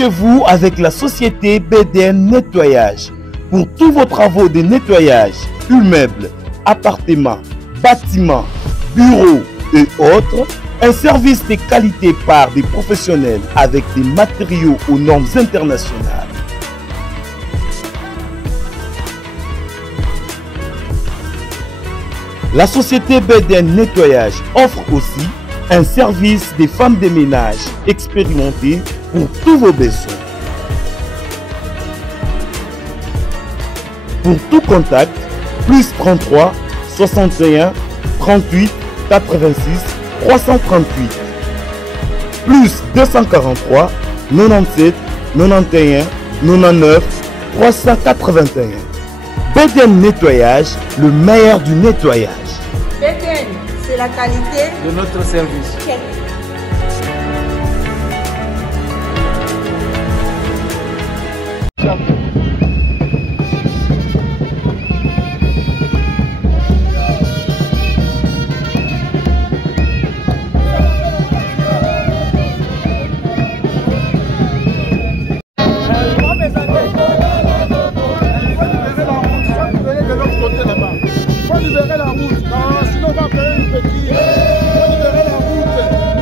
Rapprochez-vous avec la société BDN Nettoyage pour tous vos travaux de nettoyage, immeubles, appartements, bâtiments, bureaux et autres. Un service de qualité par des professionnels avec des matériaux aux normes internationales. La société BDN Nettoyage offre aussi un service des femmes de ménage expérimentées pour tous vos besoins. Pour tout contact, plus 33 61 38 86 338, plus 243 97 91 99 381. BDN Nettoyage, le meilleur du nettoyage. BDN, c'est la qualité de notre service. Libérer la route, sinon on va appeler le petit. Il faut libérer la route.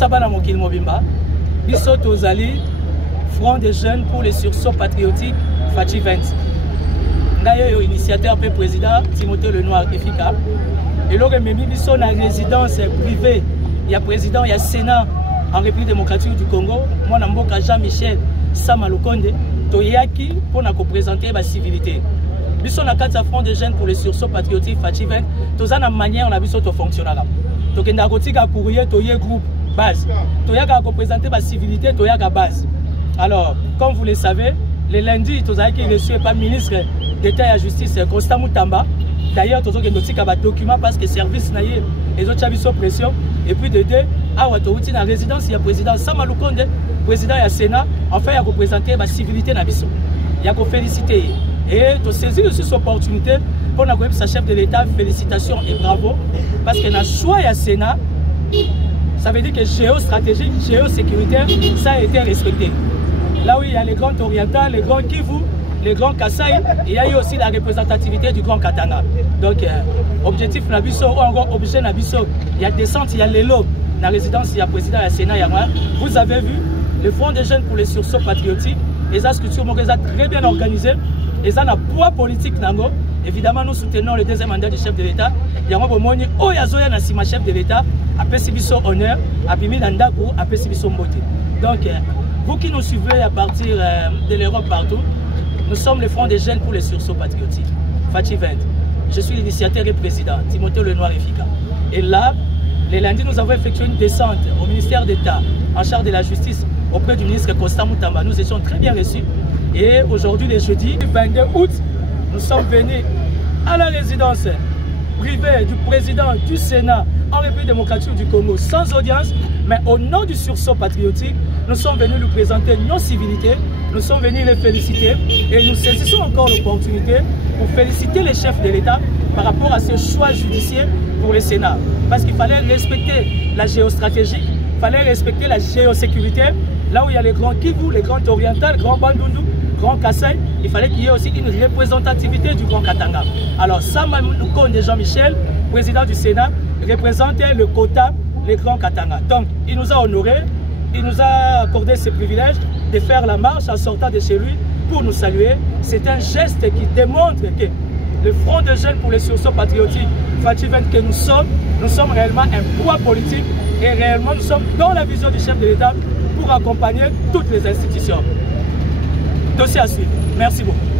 Sabana Mokil Mobimba, biso tozali Front des jeunes pour les sursauts patriotiques Fachi 20. Ngayo initiateur pe président Timothée Lenoir efficace. Et là même biso na résidence privée, il y a président, il y a Sénat en République démocratique du Congo, moi na mboka Jean-Michel Samalukonde, toyaki pour na représenter la civilité. Biso na kati Front des jeunes pour les sursauts patriotiques Fachi 20, tozana manière on a biso to fonctionnera. Tokenda kotika courrier toye groupe base. Toyaka représenter la civilité, toyaka base. Alors, comme vous le savez, le lundi, vous avez reçu par le ministre d'État et de la Justice, Constant Moutamba. D'ailleurs, vous avez noté un document parce que le service n'a pas de pression. Et puis, de deux, à la résidence, il y a le président Samalukonde, président et le Sénat. Enfin, il y a représenté la civilité. Il y a féliciter. Et tu saisis aussi cette opportunité pour sa chef de l'État. Félicitations et bravo. Parce que dans le choix, il y a le Sénat. Ça veut dire que géostratégique, géosécuritaire, ça a été respecté. Là où il y a les grands orientales, les grands Kivu, les grands Kasaï, il y a eu aussi la représentativité du grand Katanga. Donc, objectif Nabiso, ou encore objet Nabiso, il y a descente, il y a l'élo, la résidence, il y a président, il y a Sénat, il y a moi. Vous avez vu, le Front des jeunes pour les sursauts patriotiques, les structures très bien organisées, et ça a un poids politique. Évidemment, nous soutenons le deuxième mandat du chef de l'État. Il y a un moment où il y a un chef de l'État, après Sibiso honneur, après Milandakou, après Sibiso Mbote. Donc, vous qui nous suivez à partir de l'Europe partout, nous sommes le Front des jeunes pour les sursauts patriotiques. Fachi 20. Je suis l'initiateur et président, Timothée Lenoir efficace. Et là, les lundis, nous avons effectué une descente au ministère d'État en charge de la justice auprès du ministre Constant Moutamba. Nous étions très bien reçus. Et aujourd'hui, le jeudi 22 août, nous sommes venus à la résidence privée du président du Sénat en République démocratique du Congo sans audience, mais au nom du sursaut patriotique, nous sommes venus lui présenter nos civilités, nous sommes venus les féliciter et nous saisissons encore l'opportunité pour féliciter les chefs de l'État par rapport à ce choix judiciaire pour le Sénat. Parce qu'il fallait respecter la géostratégie, il fallait respecter la géosécurité, là où il y a les grands Kivu, les grands orientales, les grands Bandundu, Grand Kassai, il fallait qu'il y ait aussi une représentativité du Grand Katanga. Alors, Samalukonde Jean-Michel, président du Sénat, représentait le quota, les Grands Katanga. Donc, il nous a honorés, il nous a accordé ce privilège de faire la marche en sortant de chez lui pour nous saluer. C'est un geste qui démontre que le Front de jeunes pour les sursauts patriotiques, Fachi 20 que nous sommes réellement un poids politique et réellement nous sommes dans la vision du chef de l'État pour accompagner toutes les institutions. Dossier à suivre. Merci beaucoup.